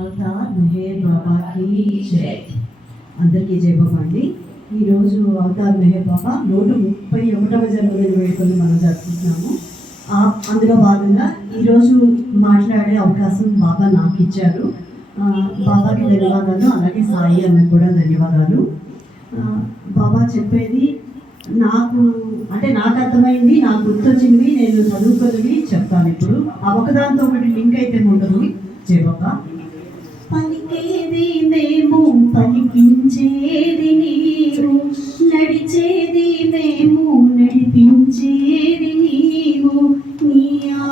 Avatar Meher బాబాకి జై. అందరికీ జై బాబా అండి. ఈరోజు అవతార్ మెహర్ బాబా 131వ జన్మదిన వేడుకలు మనం జరుపుకుంటున్నాము. అందులో భాగంగా ఈరోజు మాట్లాడే అవకాశం బాబా నాకు ఇచ్చారు. బాబాకి ధన్యవాదాలు, అలాగే సాయి అన్నకు కూడా ధన్యవాదాలు. బాబా చెప్పేది నాకు అర్థమైంది, నాకు గుర్తొచ్చినవి, నేను చదువుకున్నవి చెప్తాను. ఇప్పుడు ఆ ఒకదాంతో ఒకటి లింక్ అయితే ఉండదు. జై బాబా. పలికేది మేము, పలికించేది నీవు, నడిచేది మేము, నడిపించేది నీవు. నీ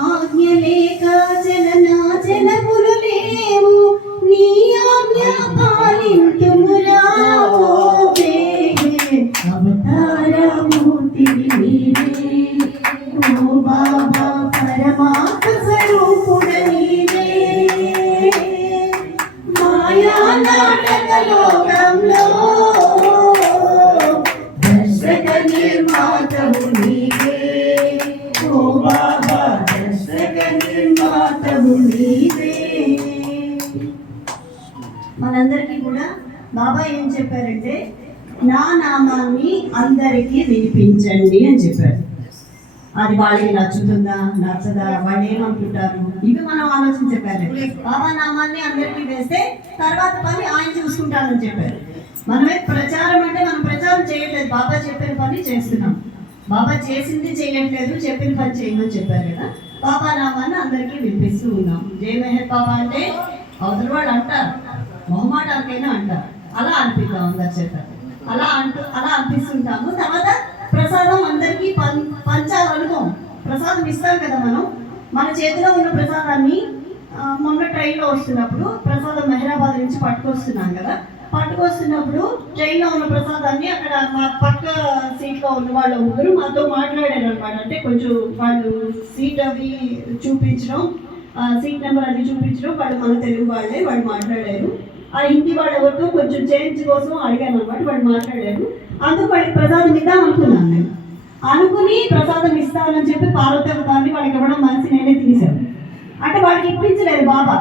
ఆజ్ఞ లేక జనములు లేవు, నీ ఆజ్ఞ పాలింతుమురా అవతారమూర్తి నీవే. ఓ బాబా పరమాత్మ స్వరూపుడ నీవే. మాయా నాటక లోకంలో దర్శక నిర్మాతవు నీవే. ఓ బాబా దర్శక నిర్మాతవు నీవే. మనందరికీ కూడా బాబా ఏం చెప్పారంటే, నా నామాన్ని అందరికీ వినిపించండి అని చెప్పారు. అది వాళ్ళకి నచ్చుతుందా నచ్చదా, వాళ్ళు ఏమనుకుంటారు, ఇవి మనం ఆలోచించారు. బాబా నామాన్ని అందరికీ వేస్తే తర్వాత పని ఆయన చూసుకుంటానని చెప్పారు. మనమే ప్రచారం అంటే మనం ప్రచారం చేయట్లేదు, బాబా చెప్పిన పని చేస్తున్నాం. బాబా చేసింది చేయట్లేదు, చెప్పిన పని చేయమని చెప్పారు కదా. బాబా నామాన్ని అందరికీ వినిపిస్తూ ఉన్నాం. జై మెహర్ బాబా అంటే అవతల వాళ్ళు అంటారు, మొహమాటానికైనా అంటారు. అలా అనిపిద్దాం అందరి చేత, అలా అనిపిస్తుంటాము. తర్వాత ప్రసాదం అందరికీ పంచాలనుకోం. ప్రసాదం ఇస్తాం కదా మనం. మన చేతిలో ఉన్న ప్రసాదాన్ని మొన్న ట్రైన్లో వస్తున్నప్పుడు ప్రసాదం మెహరాబాద్ నుంచి పట్టుకొస్తున్నాం కదా. పట్టుకొస్తున్నప్పుడు ట్రైన్లో ఉన్న ప్రసాదాన్ని అక్కడ మా పక్క సీట్లో ఉన్న వాళ్ళు ముగ్గురు మాతో మాట్లాడారు అనమాట. అంటే కొంచెం వాళ్ళు సీట్ అవి చూపించడం, సీట్ నెంబర్ అది చూపించడం, వాళ్ళు మన తెలుగు వాళ్ళే, వాళ్ళు మాట్లాడారు. ఆ హిందీ వాళ్ళు ఎవరితో కొంచెం చేంజ్ కోసం అడిగాను అనమాట. వాళ్ళు మాట్లాడారు. అందుకు వాళ్ళకి ప్రసాదం ఇద్దాం అనుకున్నాను. నేను అనుకుని ప్రసాదం ఇస్తానని చెప్పి పార్వతీని వాళ్ళకి ఇవ్వడం మనసు నేనే తీశాను. అంటే వాళ్ళకి ఇప్పించలేదు బాబా.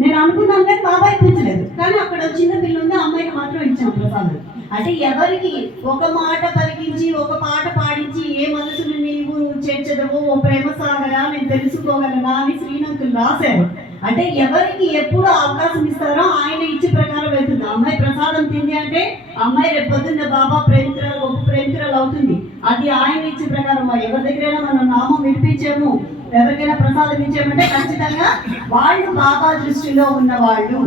నేను అనుకున్నాను కానీ బాబా ఇప్పించలేదు. కానీ అక్కడ చిన్న పిల్ల ఉంది, అమ్మాయికి మాత్రం ఇచ్చాను ప్రసాదం. అంటే ఎవరికి ఒక మాట పలికించి ఒక పాట పాడించి ఏ మనసును నీవు చేర్చదవో ఓ ప్రేమ సాగరా నేను తెలుసుకోగలనా అని శ్రీనంతులు రాశారు. అంటే ఎవరికి ఎప్పుడు అవకాశం ఇస్తారో ఆయన ఇచ్చే ప్రకారం వెళ్తుంది. అమ్మాయి ప్రసాదం తింది అంటే అమ్మాయి రేపు పొద్దున్న బాబా ప్రేమికురాలు, గొప్ప ప్రేమికురాలు అవుతుంది. అది ఆయన ఇచ్చే ప్రకారం. ఎవరి దగ్గరైనా మనం నామం వినిపించాము, ఎవరికైనా ప్రసాదం ఇచ్చామంటే ఖచ్చితంగా వాళ్ళు బాబా దృష్టిలో ఉన్న వాళ్ళు.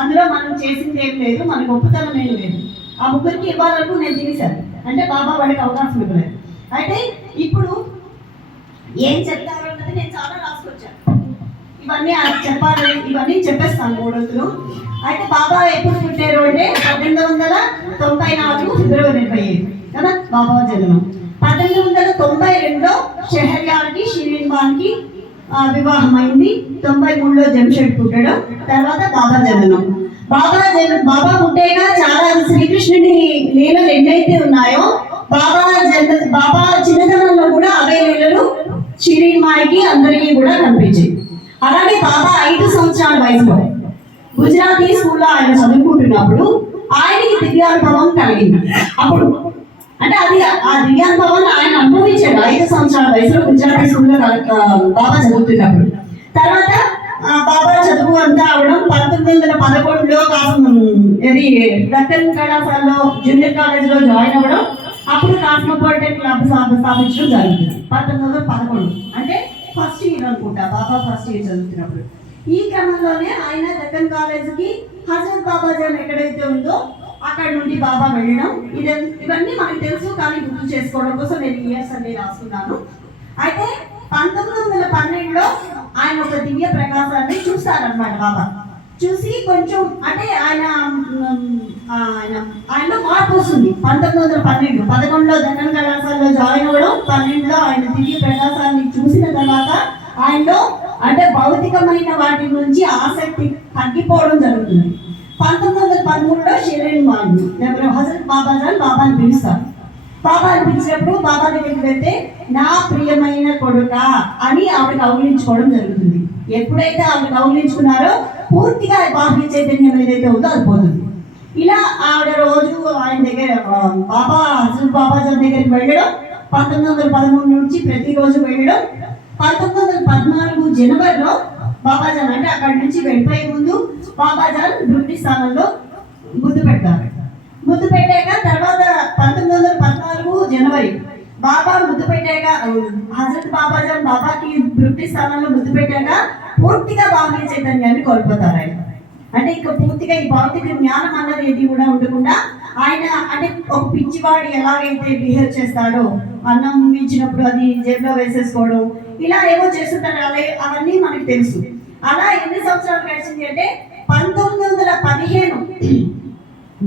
అందులో మనం చేసింది ఏం లేదు, మన గొప్పతనం ఏం లేదు. ఆ ముగ్గురికి ఇవ్వాలకు నేను తినేశాను అంటే బాబా వాళ్ళకి అవకాశం ఇవ్వలేదు. అయితే ఇప్పుడు ఏం చెప్తారు అన్నది నేను చాలా రాసుకొచ్చాను. ఇవన్నీ చెప్పాలి, ఇవన్నీ చెప్పేస్తాను మూడొద్దులు. అయితే బాబా ఎప్పుడు పుట్టారు అంటే 1894 ఫిబ్రవరి 25 కదా బాబా జన్మం. 1892లో షెహర్యార్కి షిరీన్ ఖాన్కి వివాహం అయింది. 93లో జంషెడ్ పుట్టడం, తర్వాత బాబా జన్మం. బాబా పుట్టాక చాలా శ్రీకృష్ణుడి లీలలు ఎన్నైతే ఉన్నాయో బాబా చిన్నతనంలో కూడా అవే లీలలు షిరీన్ మాయకి అందరికీ కూడా కనిపించాయి. అలాగే బాబా 5 సంవత్సరాల వయసులో గుజరాతీ స్కూల్లో ఆయన చదువుకుంటున్నప్పుడు ఆయనకి దివ్యానుభవం కలిగింది. అప్పుడు అంటే ఆ దివ్యానుభవం ఆయన అనుభవించాడు 5 సంవత్సరాల వయసులో గుజరాతీ స్కూల్లో బాబా చదువుతున్నప్పుడు. తర్వాత బాబా చదువు అంతా అవడం 1911లో దక్కన్ కళాశాలలో జూనియర్ కాలేజీలో జాయిన్ అవ్వడం. అప్పుడు కాస్మోపాలిటన్ క్లబ్ స్థాపించడం జరిగింది 1911. అంటే ఫస్ట్ ఇయర్ అనుకుంటా, బాబా ఫస్ట్ ఇయర్ చదువుతున్నప్పుడు. ఈ క్రమంలోనే ఆయన దక్కన్ కాలేజీకి హజరత్ బాబాజాన్ ఎక్కడైతే ఉందో అక్కడ నుండి బాబా వెళ్ళడం. ఇవన్నీ మనకు తెలుసు, కానీ గుర్తు చేసుకోవడం కోసం నేను ఇయర్స్ అన్ని రాసుకున్నాను. అయితే 1912లో ఆయన ఒక దివ్య ప్రకాశాన్ని చూస్తారనమాట బాబా. చూసి కొంచెం అంటే ఆయనలో మార్పు వస్తుంది. 1912 11లో దక్కన్ కళాశాలలో జాయిన్ అవ్వడం, 12లో ఆయన దివ్య ప్రకాశాన్ని చూసిన తర్వాత ఆయనలో అంటే భౌతికమైన వాటి నుంచి ఆసక్తి తగ్గిపోవడం జరుగుతుంది. 1913లో షిరీన్ ఖాన్ హజరత్ బాబాజాన్ బాబాని పిలుస్తారు. బాబా అనిపించినప్పుడు బాబా దగ్గరికి వెళ్తే నా ప్రియమైన కొడుక అని ఆవిడ కౌగిలించుకోవడం జరుగుతుంది. ఎప్పుడైతే ఆవిడ కౌగిలించుకున్నారో పూర్తిగా బాహ్య చైతన్యం ఏదైతే ఉందో అది పోతుంది. ఇలా ఆవిడ రోజు ఆయన దగ్గర బాబా అసలు బాబాజీ దగ్గరికి వెళ్ళడం 1913 నుంచి ప్రతిరోజు వెళ్ళడం. 1914 జనవరిలో బాబాజాన్ అంటే అక్కడి నుంచి వెళ్ళిపోయే ముందు బాబాజాన్ బ్రిటిష్ స్థానంలో ముద్దు పెడతారు. ముద్దు పెట్టాక తర్వాత 1914 జనవరి బాబా ముద్దు పెట్టాక హజరత్ బాబాజాన్ బాబాకి బ్రిటిష్ స్థానంలో ముద్దు పెట్టాక పూర్తిగా బాహ్య చైతన్యాన్ని కోల్పోతారు ఆయన. అంటే ఇక పూర్తిగా ఈ భౌతిక జ్ఞానం అన్నది ఏది కూడా ఉండకుండా ఆయన అంటే ఒక పిచ్చివాడు ఎలాగైతే బిహేవ్ చేస్తాడో, అన్నం ఇచ్చినప్పుడు అది జేబులో వేసేసుకోవడం, ఇలా ఏవో చేస్తుంటారు. అవన్నీ మనకు తెలుసు. అలా ఎన్ని సంవత్సరాలు గడిచింది అంటే 1915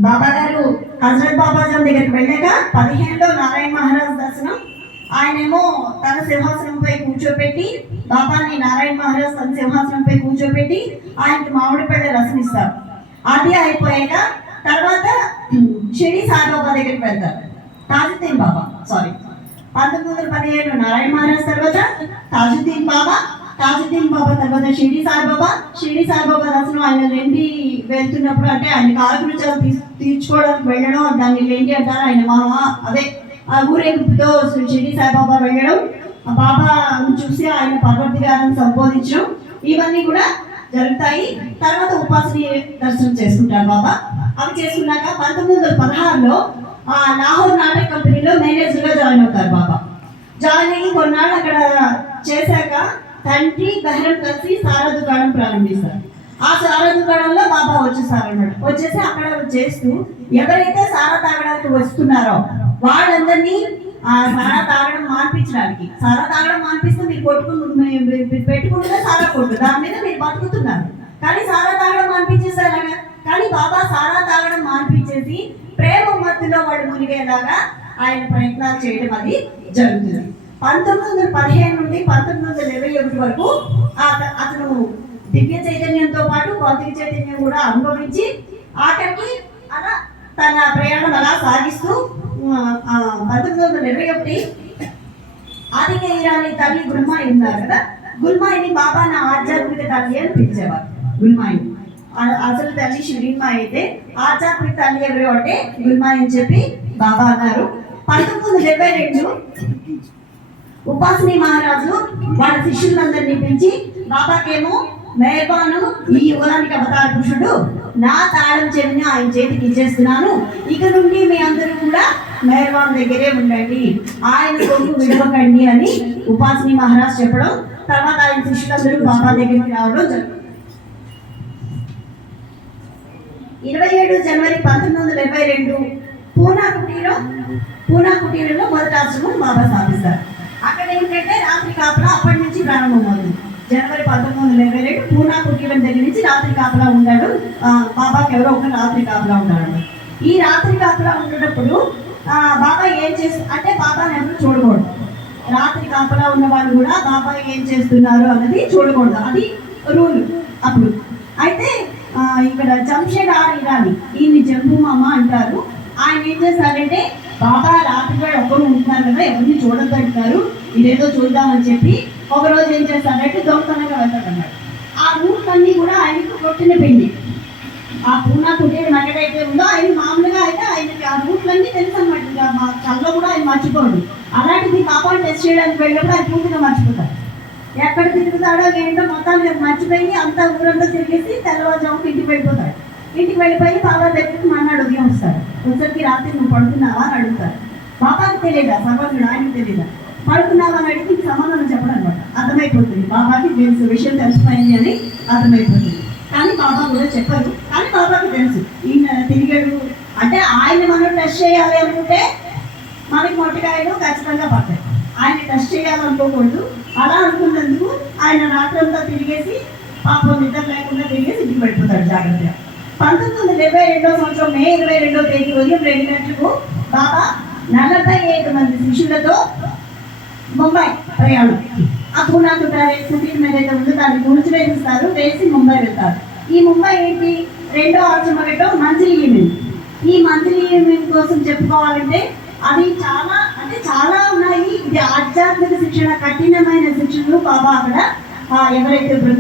బాబా గారు హజరత్ బాబాజాన్ దగ్గరికి వెళ్ళాక 15లో నారాయణ మహారాజ్ దర్శనం. ఆయనేమో తన సింహాసనంపై కూర్చోపెట్టి బాబాని నారాయణ మహారాజ్ తన సింహాసనంపై కూర్చోపెట్టి ఆయనకి మామిడి పళ్ళ రసం ఇస్తారు. అది అయిపోయాక తర్వాత షిరిడి సాయిబాబా దగ్గరికి వెళ్తారు. తాజుద్దీన్ బాబా 1917 నారాయణ మహారాజ్ తర్వాత తాజుద్దీన్ బాబా తర్వాత షిరిడి సాయిబాబా దర్శనం. ఆయన లెండి వెళ్తున్నప్పుడు అంటే ఆయన కాలకృత్యాలు తీర్చుకోవడానికి వెళ్ళడం, దాన్ని లెండి అంటారు. ఆయన అదే ఆ ఊరేగింపుతో షిరిడి సాయిబాబా వెళ్ళడం, బాబా చూసి ఆయన పర్వతిగాలను సంబోధించడం, ఇవన్నీ కూడా జరుగుతాయి. తర్వాత ఉపాసని దర్శనం చేసుకుంటారు బాబా. అవి చేసుకున్నాక 1916లో లాహోర్ నాటక కంపెనీలో మేనేజర్గా జాయిన్ అవుతారు బాబా. జాయిన్ అయ్యి కొన్నాళ్ళు అక్కడ చేశాక తండ్రి బహరం కలిసి సారా దుకాణం ప్రారంభిస్తారు. ఆ సారా దుకాణంలో బాబా వచ్చేసారన్నమాట. వచ్చేసి అక్కడ చేస్తూ ఎవరైతే సారా తాగడానికి వస్తున్నారో వాళ్ళందరినీ సారా తాగడం మాన్పించడానికి, సారా తాగడం మాన్పిస్తే మీరు పెట్టుకుంటే సారా కొట్టు, దాని మీద మీరు బతుకుతున్నారు. కానీ సారా తాగడం మాన్పించేసారా? కానీ బాబా సారా తాగడం మాన్పించేసి ప్రేమ మత్తులో వాళ్ళు మునిగేలాగా ఆయన ప్రయత్నాలు చేయడం అది జరుగుతుంది. 1915 నుండి 1921 వరకు అతను దివ్య చైతన్యంతో పాటు భౌతిక చైతన్యం కూడా అనుభవించి ఆఖరికి అలా తన ప్రయాణం అలా సాగిస్తూ 1921 ఆదిక ఇరానీ తల్లి గుల్మాయి ఉన్నారు కదా, గుల్మాయిని బాబా నా ఆధ్యాత్మిక తల్లి అని పిలిచేవారు. గుల్మాయిని అసలు తల్లి షిరీన్మాయి అయితే ఆధ్యాత్మిక తల్లి ఎవరు అంటే గుల్మాయి అని చెప్పి బాబా అన్నారు. 1972 ఉపాసని మహారాజు వాళ్ళ శిష్యులందరినీ పిలిచి బాబాకేమో మెహర్బాను ఈ యుగానికి అవతార పురుషుడు, నా తాళం చెవిని ఆయన చేతికి ఇచ్చేస్తున్నాను, ఇక నుండి మీ అందరూ కూడా మెహర్బాన్ దగ్గరే ఉండండి, ఆయన కొడుకు విడవకండి అని ఉపాసని మహారాజ్ చెప్పడం. తర్వాత ఆయన శిష్యులందరూ బాబా దగ్గరికి రావడం జరుగుతుంది. 27 జనవరి 1922 పూనా కుటీరంలో మొదటి ఆశ్రమం బాబా స్థాపిస్తారు. అక్కడ ఏంటంటే రాత్రి కాపలా అప్పటి నుంచి ప్రారంభమవుతుంది. జనవరి 1922 పూనా కుటీరం దగ్గర నుంచి రాత్రి కాపలా ఉంటాడు బాబాకి. ఎవరో ఒక రాత్రి కాపలా ఉంటాడు. ఈ రాత్రి కాపలా ఉండేటప్పుడు బాబా ఏం అంటే బాబాని ఎవరు చూడకూడదు. రాత్రి కాపలా ఉన్న వాళ్ళు కూడా బాబా ఏం చేస్తున్నారు అన్నది చూడకూడదు, అది రూల్ అప్పుడు. అయితే ఇక్కడ జంషెడ్ ఇరానీ, ఈయన్ని జంబు మామ అంటారు. ఆయన ఏం చేస్తారంటే బాబా రాత్రిపై ఒక్కరు ఉంటున్నారు కదా, ఎవరిని చూడద్దు అంటారు, ఇదేదో చూద్దామని చెప్పి ఒకరోజు ఏం చేస్తారంటే దొంగతనంగా వెళ్తాడన్నమాట. ఆ రూట్లన్నీ కూడా ఆయనకు కొట్టిన పిండి. ఆ పూనా కుటీరం ఎక్కడైతే ఉందో ఆయన మామూలుగా అయితే ఆయనకి ఆ రూట్లన్నీ తెలుసు అనమాట. ఇంకా మా కళ్ళలో కూడా ఆయన మర్చిపోడు. అలాంటిది బాబాని టెస్ట్ చేయడానికి వెళ్ళినప్పుడు ఆయన పూర్తిగా మర్చిపోతారు. ఎక్కడ తిరుగుతాడో ఏంటో మొత్తాన్ని మర్చిపోయి అంతా ఊరంతా తిరిగేసి తెల్లవారుజామున ఇంటికి వెళ్ళిపోతాడు. ఇంటికి వెళ్ళిపోయి బాబా దగ్గరికి మన్నాడు ఉదయం వస్తారు. ఒకసారికి రాత్రి నువ్వు పడుతున్నావా అని అడుగుతారు. బాబాకి తెలియదా, సర్వజ్ఞుడు ఆయనకు తెలియదా. పడుతున్నావా అని అడిగి సమాధానం చెప్పడం అనమాట. అర్థమైపోతుంది బాబాకి తెలుసు, విషయం తెలిసిపోయింది అని అర్థమైపోతుంది. కానీ బాబా కూడా చెప్పరు. కానీ బాబాకి తెలుసు ఈయన తిరిగాడు అంటే ఆయన మనం టెస్ట్ చేయాలి అనుకుంటే మనకి మొట్టకాయలు ఖచ్చితంగా పడతాయి. ఆయన టెస్ట్ చేయాలనుకోకూడదు. అలా అనుకున్నందుకు ఆయన రాత్రంతా తిరిగేసి పాపం నిద్ర లేకుండా తిరిగేసి ఇంటికి వెళ్ళిపోతాడు జాగ్రత్తగా. 1922 సంవత్సరం మే 22వ తేదీ ఉదయం 2 గంటలకు బాబా 45 మంది శిష్యులతో ముంబై ప్రయాణం. ఆ పూనా కుటీరం ఏదైతే ఉందో దాన్ని కూల్చివేస్తారు, వేసి ముంబై వెళ్తారు. ఈ ముంబై ఏంటి, రెండో ఆశ్రమం మంత్లీ ఈవెంట్. ఈ మంత్లీ ఈవెంట్ కోసం చెప్పుకోవాలంటే అవి చాలా ఉన్నాయి. ఇది ఆధ్యాత్మిక శిక్షణ, కఠినమైన శిక్షణలు బాబా అక్కడ ఎవరైతే